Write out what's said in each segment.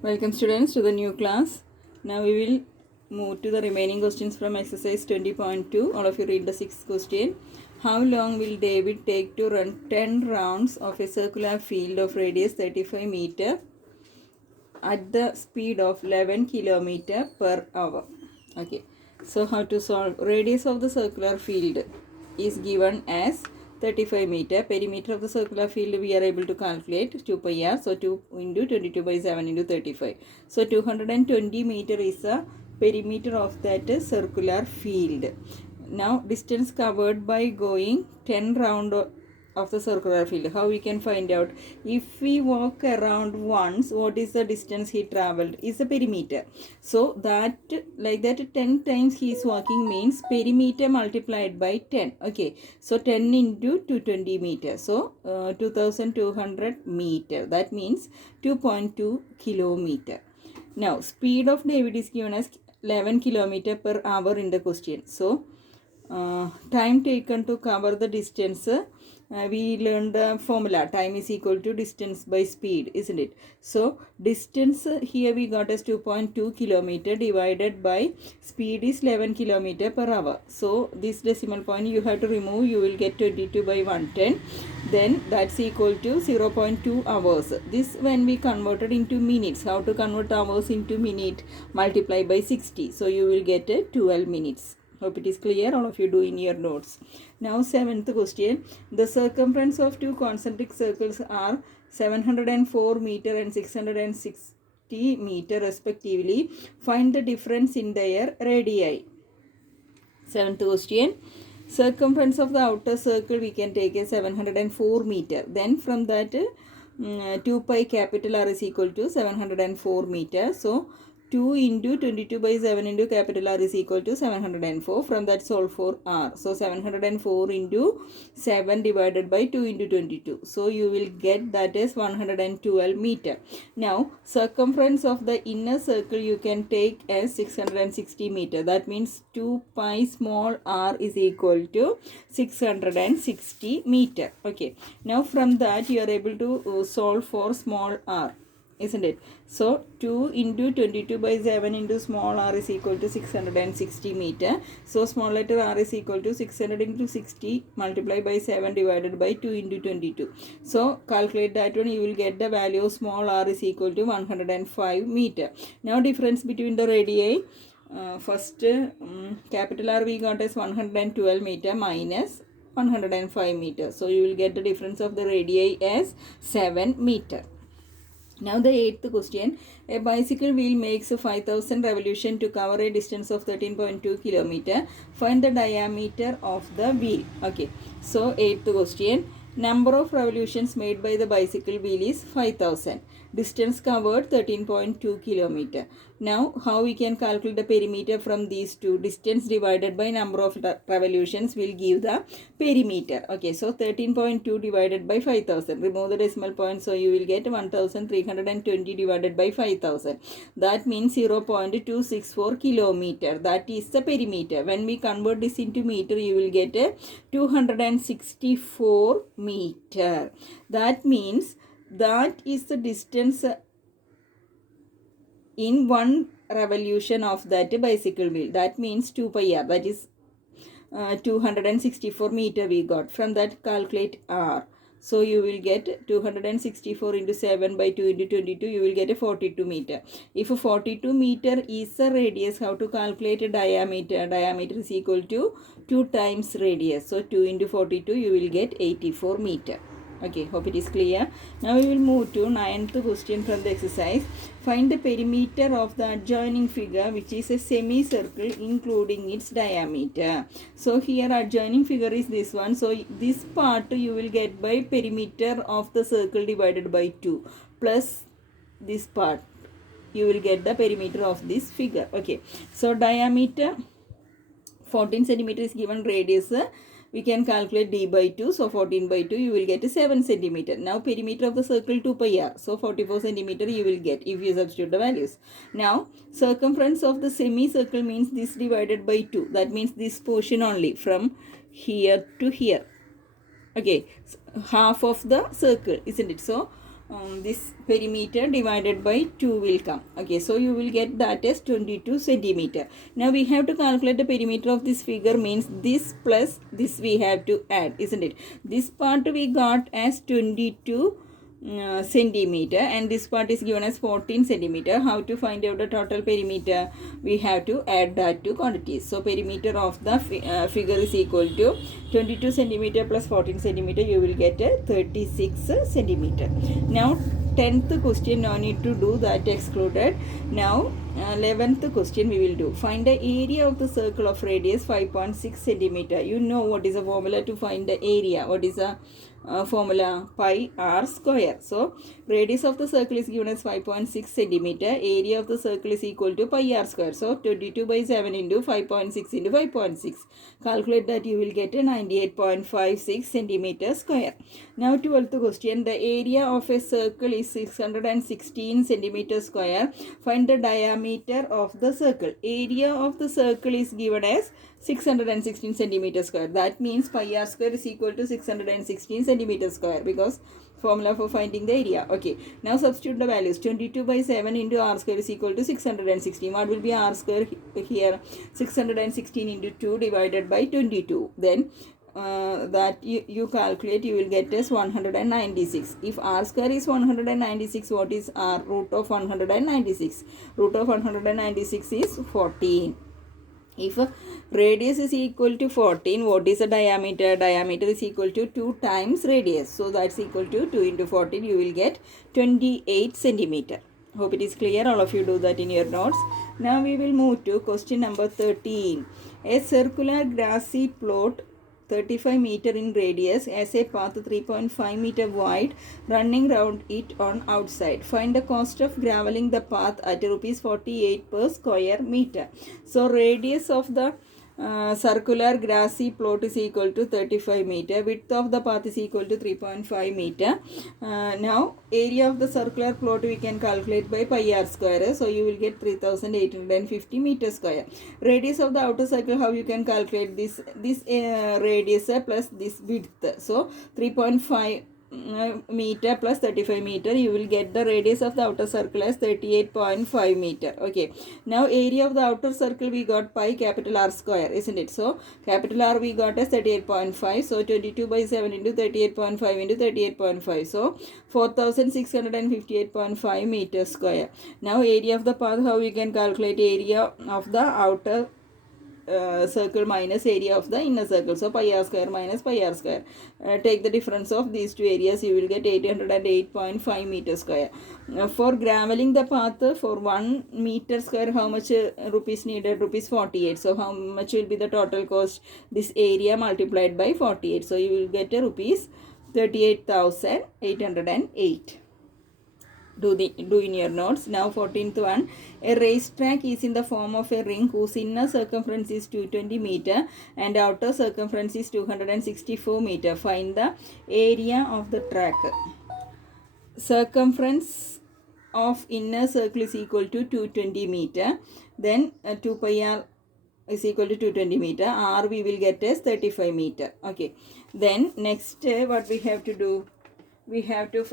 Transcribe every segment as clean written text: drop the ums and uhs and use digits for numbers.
Welcome students to the new class. Now we will move to the remaining questions from exercise 20.2. All of you read the sixth question. How long will David take to run 10 rounds of a circular field of radius 35 meter at the speed of 11 kilometer per hour? Okay. So how to solve? Radius of the circular field is given as 35 meter. Perimeter of the circular field we are able to calculate 2 pi r. So 2 into 22 by 7 into 35. So 220 meter is the perimeter of that circular field. Now distance covered by going 10 round of the circular field. How we can find out? If we walk around once, what is the distance he traveled is the perimeter. So that like that 10 times he is walking means perimeter multiplied by 10. Okay, so 10 into 220 meters, so 2200 meter, that means 2.2 kilometer. Now speed of David is given as 11 kilometer per hour in the question. So time taken to cover the distance, we learned the formula, time is equal to distance by speed, isn't it? So distance here we got as 2.2 kilometer divided by speed is 11 kilometer per hour. So this decimal point you have to remove, you will get 22 by 110, then that's equal to 0.2 hours. This when we converted into minutes, how to convert hours into minute, multiply by 60, so you will get 12 minutes. Hope it is clear. All of you do in your notes. Now seventh question. The circumference of two concentric circles are 704 meter and 660 meter respectively. Find the difference in their radii. Seventh question. Circumference of the outer circle we can take as 704 meter. Then from that 2 pi capital R is equal to 704 meter. So 2 into 22 by 7 into capital R is equal to 704. From that solve for R. So 704 into 7 divided by 2 into 22. So you will get that is 112 meter. Now circumference of the inner circle you can take as 660 meter. That means 2 pi small r is equal to 660 meter. Okay. Now from that you are able to solve for small r, isn't it? So 2 into 22 by 7 into small r is equal to 660 meter. So small letter r is equal to 600 into 60 multiplied by 7 divided by 2 into 22. So calculate that one, you will get the value of small r is equal to 105 meter. Now difference between the radii. First capital R we got as 112 meter minus 105 meter. So you will get the difference of the radii as 7 meter. Now the eighth question. A bicycle wheel makes 5000 revolution to cover a distance of 13.2 kilometer. Find the diameter of the wheel. Okay. So eighth question. Number of revolutions made by the bicycle wheel is 5000. Distance covered 13.2 kilometer. Now how we can calculate the perimeter from these two? Distance divided by number of revolutions will give the perimeter. Okay, so 13.2 divided by 5000. Remove the decimal point, so you will get 1320 divided by 5000. That means 0.264 kilometer. That is the perimeter. When we convert this into meter, you will get a 264 meter. That means that is the distance in one revolution of that bicycle wheel. That means 2 pi r. That is 264 meter we got. From that calculate r. So you will get 264 into 7 by 2 into 22. You will get a 42 meter. If 42 meter is the radius, how to calculate a diameter? Diameter is equal to 2 times radius. So 2 into 42 you will get 84 meter. Okay, hope it is clear. Now we will move to ninth question from the exercise. Find the perimeter of the adjoining figure, which is a semicircle including its diameter. So here adjoining figure is this one. So this part you will get by perimeter of the circle divided by 2 plus this part. You will get the perimeter of this figure. Okay, so diameter 14 centimeter is given, radius we can calculate d by 2. So 14 by 2 you will get 7 centimeter. Now perimeter of the circle 2 pi r. So 44 centimeter you will get if you substitute the values. Now circumference of the semicircle means this divided by 2. That means this portion only from here to here. Okay, half of the circle, isn't it? So this perimeter divided by 2 will come. Okay, so you will get that as 22 centimeter. Now we have to calculate the perimeter of this figure, means this plus this we have to add, isn't it? This part we got as 22 centimeter, and this part is given as 14 centimeter. How to find out the total perimeter? We have to add that to quantities. So perimeter of the figure is equal to 22 centimeter plus 14 centimeter. You will get a 36 centimeter. Now 10th question, no need to do that, excluded. Now 11th question we will do. Find the area of the circle of radius 5.6 centimeter. You know what is the formula to find the area? What is the formula? Pi r square. So radius of the circle is given as 5.6 centimeter. Area of the circle is equal to pi r square. So 22 by 7 into 5.6 into 5.6. Calculate that, you will get a 98.56 centimeter square. Now 12th question. The area of a circle is 616 centimeter square. Find the diameter of the circle. Area of the circle is given as 616 centimeter square. That means pi r square is equal to 616 centimeter square, because formula for finding the area. Okay, now substitute the values. 22 by 7 into r square is equal to 616. What will be r square here? 616 into 2 divided by 22. Then that you calculate, you will get as 196. If r square is 196, what is r? Root of 196. Root of 196 is 14. If radius is equal to 14, what is the diameter? Diameter is equal to 2 times radius. So that's equal to 2 into 14. You will get 28 centimeter. Hope it is clear. All of you do that in your notes. Now we will move to question number 13. A circular grassy plot 35 meter in radius as a path 3.5 meter wide running round it on outside. Find the cost of graveling the path at rupees 48 per square meter. So radius of the circular grassy plot is equal to 35 meter. Width of the path is equal to 3.5 meter. Now area of the circular plot we can calculate by pi r square. So you will get 3850 meter square. Radius of the outer circle, how you can calculate this radius plus this width. So 3.5 meter plus 35 meter, you will get the radius of the outer circle as 38.5 meter. Okay, now area of the outer circle we got pi capital R square, isn't it? So capital R we got as 38.5. So 22 by 7 into 38.5 into 38.5. So 4658.5 meter square. Now area of the path, how we can calculate? Area of the outer circle minus area of the inner circle. So pi r square minus pi r square. Take the difference of these two areas, you will get 808.5 meter square. For graveling the path for 1 meter square, how much rupees needed? Rupees 48. So how much will be the total cost? This area multiplied by 48. So you will get a rupees 38,808. Do in your notes. Now 14th one. A racetrack is in the form of a ring whose inner circumference is 220 meter and outer circumference is 264 meter. Find the area of the track. Circumference of inner circle is equal to 220 meter. Then 2 pi r is equal to 220 meter. R we will get as 35 meter. Okay. Then next what we have to do? We have to,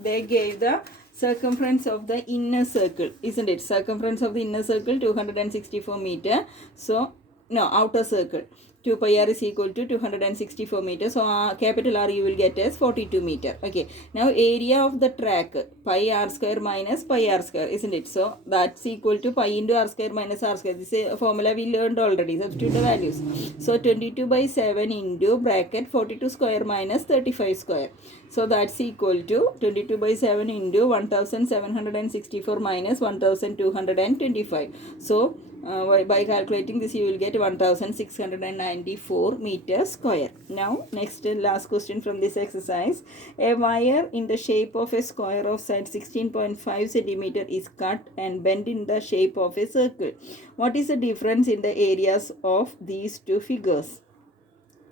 they gave the circumference of the inner circle, isn't it? Circumference of the inner circle 264 meter. So, no, outer circle. 2 pi r is equal to 264 meters. So, capital R you will get as 42 meter. Okay. Now, area of the track, pi r square minus pi r square, isn't it? So, that's equal to pi into r square minus r square. This is a formula we learned already. Substitute the values. So, 22 by 7 into bracket 42 square minus 35 square. So, that's equal to 22 by 7 into 1764 minus 1225. So, by calculating this, you will get 1694 meters square. Now, next and last question from this exercise. A wire in the shape of a square of side 16.5 centimeter is cut and bent in the shape of a circle. What is the difference in the areas of these two figures?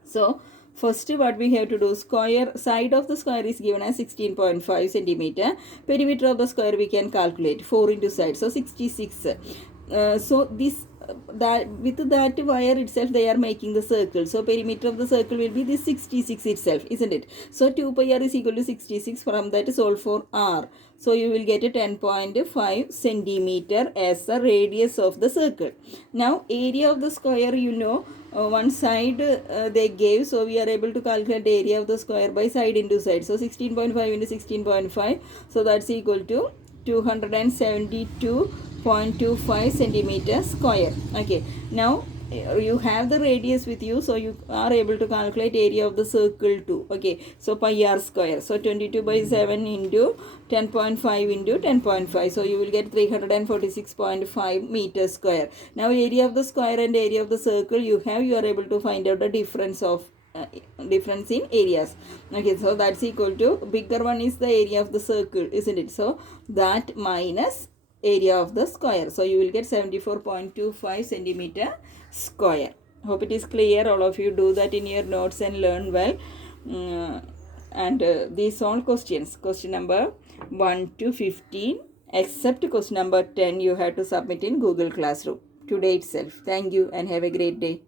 So, first what we have to do, square side of the square is given as 16.5 centimeter. Perimeter of the square we can calculate 4 into side, so 66. So this that with that wire itself they are making the circle. So perimeter of the circle will be this 66 itself, isn't it? So 2 pi r is equal to 66. From that solve for r. So you will get a 10.5 centimeter as the radius of the circle. Now area of the square, one side they gave, so we are able to calculate the area of the square by side into side. So 16.5 into 16.5, so that's equal to 272.25 centimeter square. Okay, now you have the radius with you, so you are able to calculate area of the circle too. Okay, so pi r square, so 22 by 7 into 10.5 into 10.5, so you will get 346.5 meters square. Now area of the square and area of the circle you are able to find out the difference in areas. Okay, so that's equal to, bigger one is the area of the circle, isn't it? So that minus area of the square, so you will get 74.25 centimeter square. Hope it is clear. All of you do that in your notes and learn well. And these all questions, question number 1 to 15 except question number 10, you have to submit in Google Classroom today itself. Thank you and have a great day.